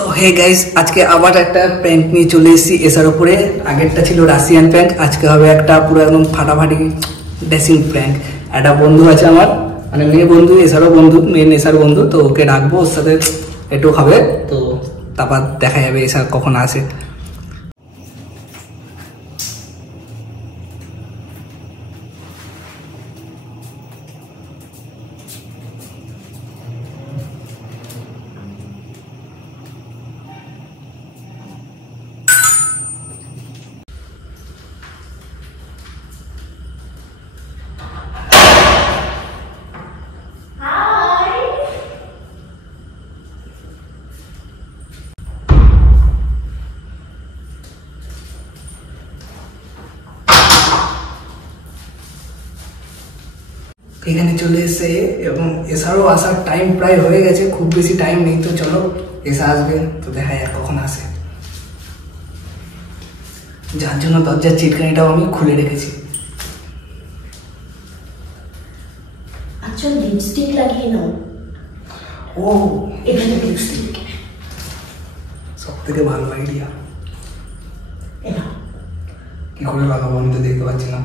তো hey guys, আজকে আবার একটা প্র্যাঙ্ক নিয়ে চলে এসেছি এসার উপরে। আগেরটা ছিল রাশিয়ান প্র্যাঙ্ক, আজকে হবে একটা পুরো একদম ফাটাফাটি ড্রেসিং প্র্যাঙ্ক। একটা বন্ধু আছে আমার, মানে মেয়ে বন্ধু, এসারও বন্ধু, মেয়ে এসার বন্ধু। তো ওকে ডাকবো, ওর সাথে একটু হবে, তো তারপর দেখা যাবে এসার কখন আসে। এখানে চলে এসে এবং এসারও আসার টাইম প্রায় হয়ে গেছে, খুব বেশি টাইম নেই। তো চলো, এসা আসবে, তো দেখা যাক কখন আসে। যার জন্য দরজার চিটকানিটাও আমি খুলে রেখেছি। আচ্ছা, লিপস্টিক লাগিয়ে নাও। ও, এখানে লিপস্টিক সব থেকে ভালো আইডিয়া। কি করে লাগাবো আমি তো দেখতে পাচ্ছি না।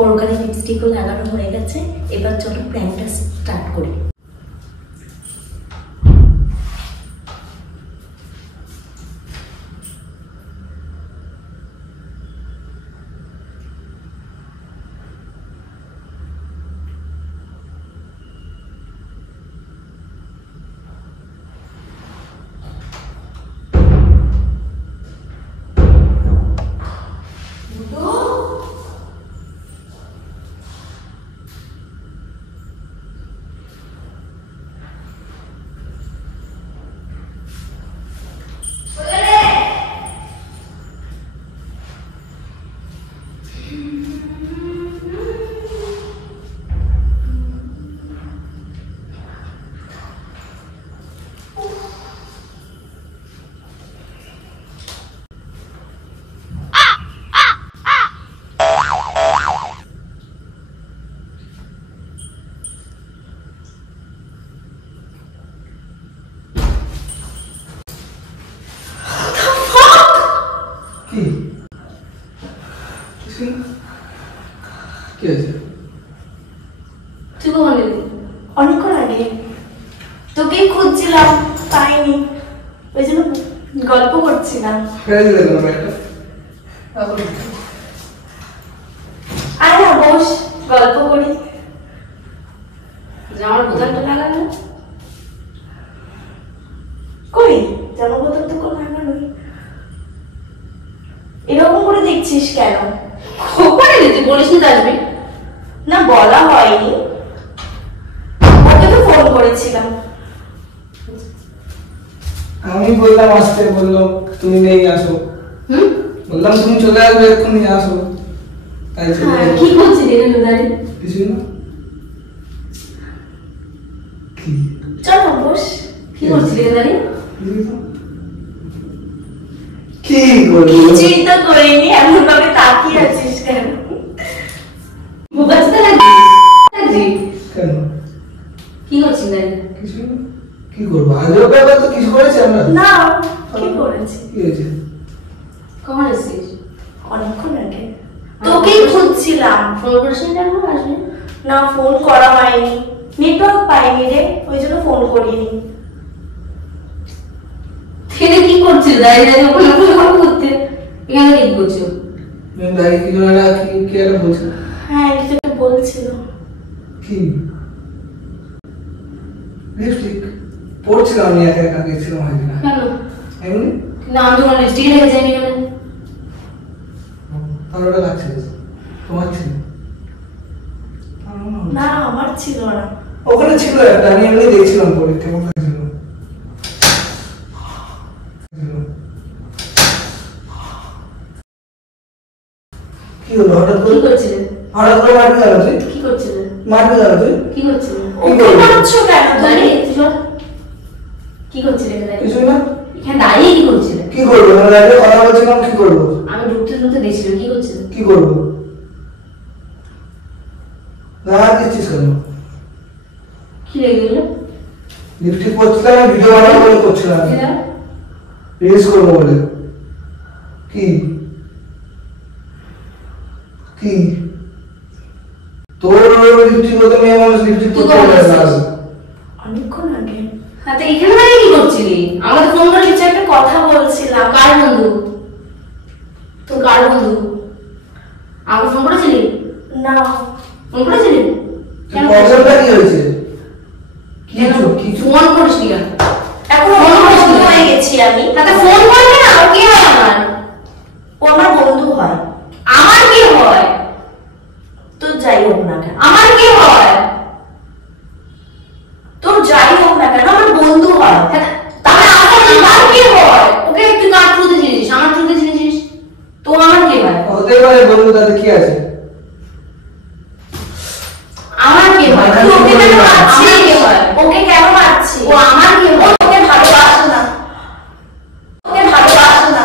ওর ওখানে লিপস্টিকও লাগানো হয়ে গেছে, এবার চলো প্র্যাঙ্কটা স্টার্ট করি। তুই কখন এলি? অনেকক্ষণ আগে তোকেই খুঁজছিলাম, পাইনি, ওই জন্য গল্প করছিলাম। আয় না, বস, গল্প করি। জামার বোতামটা লাগানো কই? জামার বোতাম তো কোনো লাগানোই। এরকম করে দেখছিস কেন? তুই বলিস নি আসবি না, বলা হয়নি। ওকে তো ফোন করেছিলাম, আমি বললাম আসতে, বললো তুমি নেই, আসো। বললাম তুমি চলে আসবে, এক্ষুনি আসো। তাই কি করছিস এখানে দাঁড়িয়ে? কিছুই না। চলো বস। কি করছিস এখানে দাঁড়িয়ে? কি করবি? কিছুই তো করিনি, এমন ভাবে তাকিয়ে আছিস কেন? বোকাচোদা লাগছি কেন? কি করছিস দাঁড়িয়ে? কিছু না। কি করবো? আজও ব্যাপার তো কিছু করেছি আমরা না। কি করেছি? কি হয়েছে? কখন এসেছিস? অনেকক্ষণ আগে। তোকেই খুঁজছিলাম। ফোন করিস না? আসবি না, ফোন করা হয়নি, নেটওয়ার্ক পাইনি রে, ওই জন্য ফোন করিনি। এখানে কি করছিস দাঁড়িয়ে দাঁড়িয়ে? ওখানে কথা করতে এখানে কি করছিস? দাঁড়িয়ে কি জন্য কি একটা বলছো? হ্যাঁ, কিছু একটা বলছিল। কি? লিপস্টিক পড়ছিলাম আমি, একা একা দেখছিলাম। হয়তো না। কেন? এমনি না, আমি তোমার লিপস্টিক রেখে যাইনি কেন? ভালোটা লাগছে তোমার ছিল না, আমার ছিল না। ওখানে ছিল একটা, আমি এমনি দেখছিলাম পরে, কেমন লাগছিল। কি হলো হঠাৎ করে? কি করছিলেন? হঠাৎ করে মারবি কেন তুই? কি করছিলেন? মারবি কেন তুই? কি করছিলেন? কি করছো কেন দাঁড়িয়ে? কি করছিলেন এখানে? কিছু না। এখানে দাঁড়িয়ে কি করছিলেন? কি করবো? কথা বলছিলাম, কি করবো? আমি ঢুকতে ঢুকতে দেখছিলাম কি করছিলেন। কি করবো? রাগ দিচ্ছিস কেন? কি লেগে গেল? লিপস্টিক পরছিলাম, ভিডিও বানাবো বলে করছিলাম, রিলস করবো বলে। কি কি তোর লিপস্টিক মতো মেয়ে মানুষ লিপস্টিক পরতে পারে? অনেকক্ষণ আগে। হ্যাঁ, তো এখানে দাঁড়িয়ে কি করছিলি? আমরা তো ফোন করে কিছু একটা কথা বলছিলাম। কার বন্ধু? তোর কার বন্ধু? আমাকে ফোন করেছিলি? না। ফোন করেছিলি? কেন প্রবলেমটা কি হয়েছে? কি ফোন করিসনি কেন? এখন ফোন হয়ে গেছি আমি। তাতে ফোন করবি না? ও কি হয় আমার? ও আমার বন্ধু হয়। আমার কি হয়? তো যাই হোক না কেন, আমার কি হয়? তোর যাই হোক না কেন, আমার বন্ধু হয়। তাহলে আমার কি হয়? ওকে তুই কার থ্রুতে চিনিস? আমার থ্রুতে চিনিস? তো আমার কি হয়? হতে পারে বন্ধু, তাতে কি আছে? আমার কি হয়? তুই ওকে কেন মারছিস? ওকে কেন মারছিস? ও আমার কি হয়? ওকে ভালোবাসে না, ওকে ভালোবাসে না,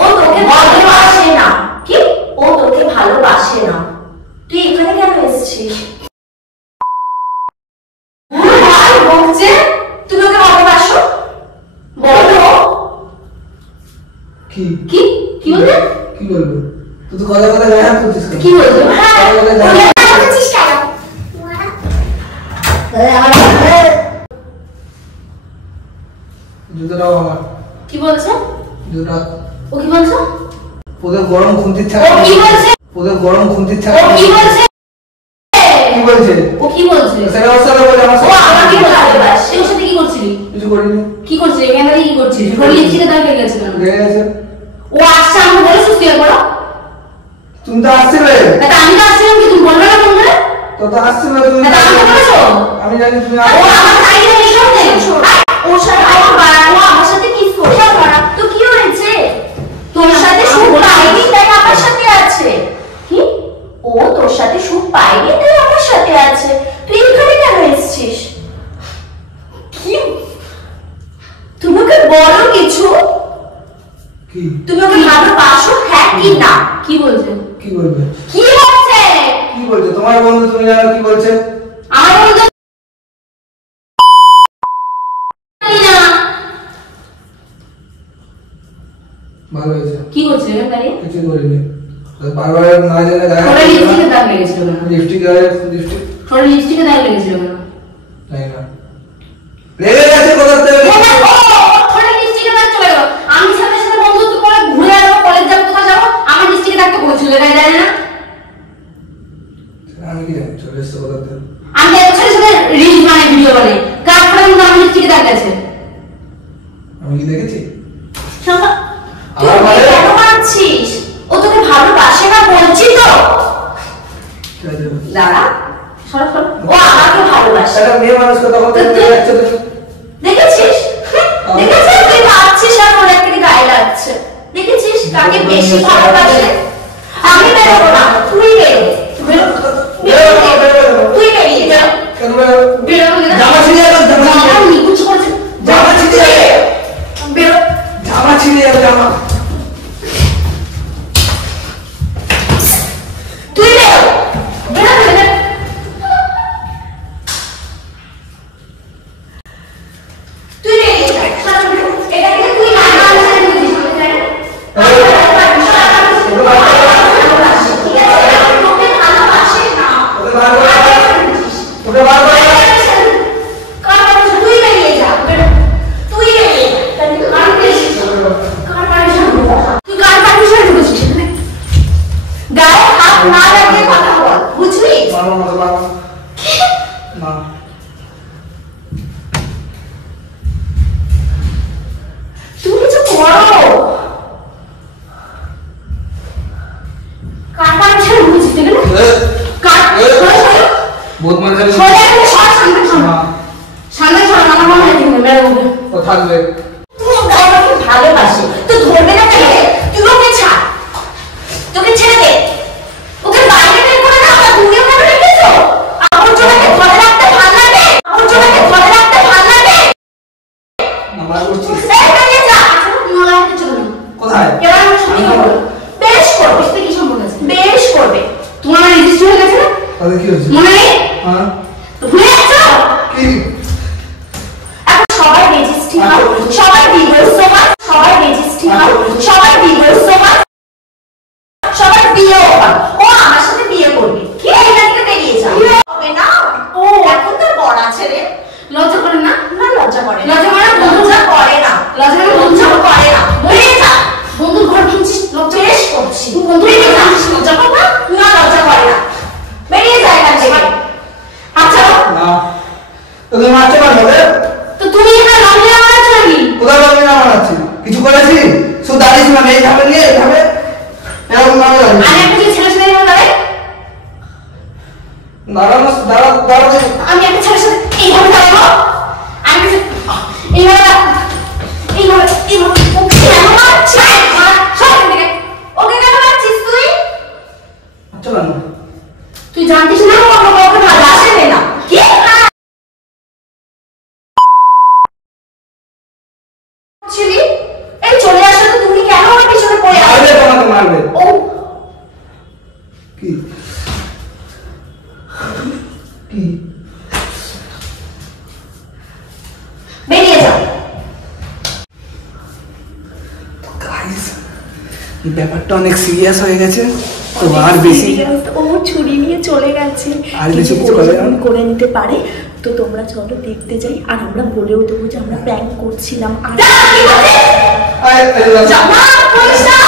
ও তোকে ভালোবাসে না। কি? ও তোকে ভালোবাসে না। তুই এখানে কেন এসেছিস? বলছে তুমি ওকে ভালোবাসো? বলো। কি কি কি বলবে? কি বলবো? তুই তো কথা কথা গায়ে হাত করছিস কেন? কি বলছো? হ্যাঁ বলছিস কেন? জুতোটাও আমার। কি বলছো? জুতা ও কি বলছো? ওদের গরম খুন্তির ও ছাড়া, কি বলছে? ওদের গরম খুন্তির ও ছাড়া কি বলছে? কি বলছে? ও কি বলছে? সেটা ওর সাথে বলে আমার ও আমাকে ভালোবাসে। ওর সাথে কি করছিলি? কিছু করিনি। কি করছিলি? এখানে দাঁড়িয়ে কি করছিস? ঘরে লিখছিতে দাঁড়িয়ে গেছে কেন? লেগে গেছে। ও আসছে, আমাকে বলেছিস তুই একবার? তুমি তো আসছিলে। তা আমি তো আসছিলাম, কি তুমি বলবে না ফোন করে? তো তো আসছিলে তুমি। তা আমাকে বলেছো? আমি জানি তুমি ও আমার সাইডে এসো নে। ওর সাথে ও আমার সাথে কিস করছে। তো কি হয়েছে? তোর সাথে শুট পাইনি তাই আমার সাথে আছে। কি? ও তোর সাথে শুট পাইনি তাই আমার সাথে আছে। তুই এখানে কেন এসেছিস? কি? তুমি ওকে বলো কিছু। কি তুমি ওকে ভালোবাসো, হ্যাঁ কি না? কি বলছে? কি বলবে? কি বলছে? কি বলছে? তোমার বন্ধু, তুমি জানো কি বলছে? আমার বন্ধু না। ভালো হয়েছে। কি করছে এখানে? কিছু করিনি। বারবার না জেনে গায়ে ওরা লিপস্টিকে দাগ লেগেছিল কেন? লিপস্টিক লিপস্টিক ওরা লিপস্টিকে দাগ লেগেছিল কেন? নাই না লেগে গেছে কোথা থেকে? ওরা লিপস্টিকে দাগ চলে গেল। আমি সাথে সাথে বন্ধুত্ব করে ঘুরে আসবো, কলেজ যাবো, কোথাও যাবো, আমার লিপস্টিকে দাগ তো পড়েছিল, গায়ে যায় না? আমি কি জানি চলে এসছে কোথা থেকে? আমি এত ছেলের সাথে রিলস বানাই, ভিডিও বানাই, কার ফলে কিন্তু আমার লিপস্টিকে দাগ গেছে। আমি কি দেখেছি? তুই ওকে কেন মারছিস? ও তোকে ভালোবাসে না বলছি তো। দাঁড়া, সর সর। ও আমাকে ভালোবাসে। একটা মেয়ে মানুষ কথা বলতে যাচ্ছে তুমি। দেখেছিস? দেখেছিস তুই ভাবছিস আর ওর একটা গায়ে লাগছে। দেখেছিস কাকে বেশি ভালোবাসে? আমি বেরোবো না, তুই বেরো। তুই বেরিয়ে যা। বেরো না। জামা ছিঁড়ে যাবে, জামা ছিঁড়ে যাবে। নিকুচ করছে। জামা ছিঁড়ে যাবে। বেরো। জামা ছিঁড়ে যাবে, জামা। তুই বেরো। বেরো বেরো। তুই বেরিয়ে যা। এটা থেকে তুই না মানছিস বুঝিস না। ঠিক আছে? তোকে ভালোবাসে না। ওটা বার করে তুই বেরিয়ে যা। তুই বেরিয়ে যা। কার পারমিশন? তুই কার পারমিশন ঢুকেছিস এখানে? গায়ে হাত না লাগিয়ে কথা বল, বুঝলি? মারো না, মারো না। তুমি কিছু করো। কার পারমিশন ঢুকেছিস এখানে? কার? বহুত মানুষ আছে। সরে এখানে সর, সামনে সর। সামনে সর, আমার মনে হয় তুমি মেরে উঠবে। ও থাকবে। তুই আমাকে ভালোবাসি, তো ধরবে না কেন? তুই ওকে ছাড়, তোকে ছেড়ে দে। ওকে বাইরে বের করে দাও, না তুমিও কেন রেখেছো? আবর্জনাকে ধরে রাখতে ভালো লাগে? আবর্জনাকে ধরে রাখতে ভালো লাগে? আমার করছিস এই বেরিয়ে যা। তুই আমার হাতে চলে না। কোথায়? এবার আমার সত্যি কথা করছি বেরিয়ে যা লজ্জা কর না না লজ্জা করে না বেরিয়ে যা এখান থেকে আচ্ছা না তোকে মারতে পারবে তো তুমি এখানে লজ্জা মারাচ্ছ নাকি কোথায় লজ্জা না মারাচ্ছি কিছু করেছি শুধু দাঁড়িয়েছিলাম এইভাবে নিয়ে এইভাবে এরকম ভাবে আর একটা যে ছেলের সাথে এরকম দাঁড়ায় দাঁড়ানো আমি একটা ছেলের সাথে এইভাবে দাঁড়াবো আমি এইভাবে ওকে কেন মারছিস ওকে কেন মারছিস তুই চলো না তুই জানতিস না ওকে ভালো আসে না কি ছিলি এই চলে আসলে তো তুমি কেন আমার পিছনে পড়ে মারবে তোমাকে মারবে ও কি কি বেরিয়ে যা গাইস এই ব্যাপারটা অনেক সিরিয়াস হয়ে গেছে তো আর বেশি ও ছুরি নিয়ে চলে গেছে আর বেশি কিছু কিছু করে না। করে নিতে পারে তো তোমরা চলো দেখতে যাই আর আমরা বলেও দেবো যে আমরা প্র্যাঙ্ক করছিলাম আর জামা করিস না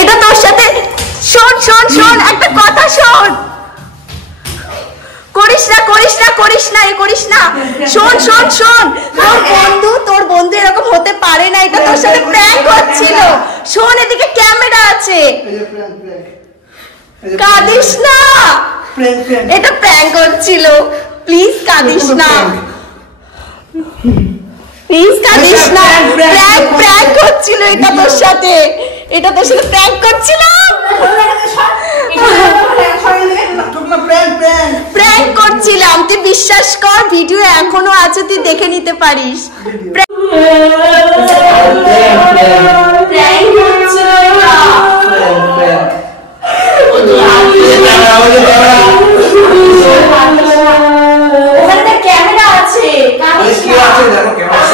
এটা তোর সাথে শোন শোন শোন একটা কথা শোন করিস না করিস না করিস না এ করিস না শোন শোন শোন তোর বন্ধু এরকম হতে পারে না এটা তোর সাথে প্র্যাঙ্ক হচ্ছিল শোন এদিকে ক্যামেরা আছে কাঁদিস না এটা প্র্যাঙ্ক হচ্ছিল প্লিজ কাঁদিস না প্লিজ কাঁদিস না প্র্যাঙ্ক হচ্ছিল এটা তোর সাথে প্র্যাঙ্ক করছিল প্র্যাঙ্ক করছিলাম তুই বিশ্বাস কর ভিডিও এখনো আছে তুই দেখে নিতে পারিস প্র্যাঙ্ক হচ্ছিল ওখানে ক্যামেরা আছে কাঁদিস কি না আছে দেখো ক্যামেরা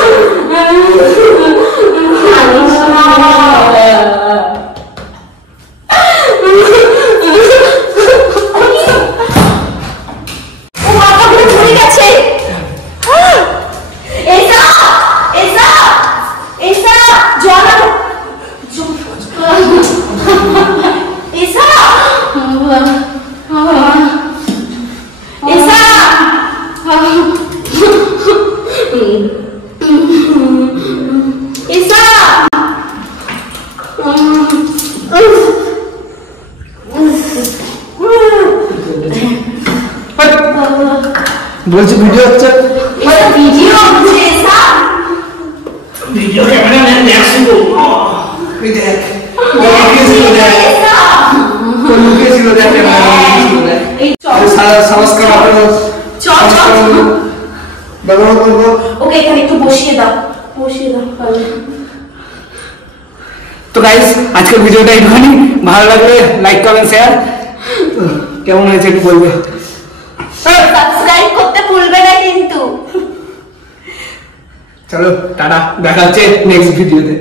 বলছি ভিডিও হচ্ছে ভিডিও হচ্ছে ভিডিও ক্যামেরা নেন দেখো এই দেখ লুকিয়েছিল দেখ সাবস্ক্রাইব ব্যবহার করবো ওকে এখানে একটু বসিয়ে দাও তো গাইস আজকের ভিডিওটা একটুখানি ভালো লাগলে লাইক কমেন্ট শেয়ার কেমন হয়েছে একটু বলবে সাবস্ক্রাইব করতে ভুলবে না কিন্তু চলো টাটা দেখা হচ্ছে নেক্সট ভিডিওতে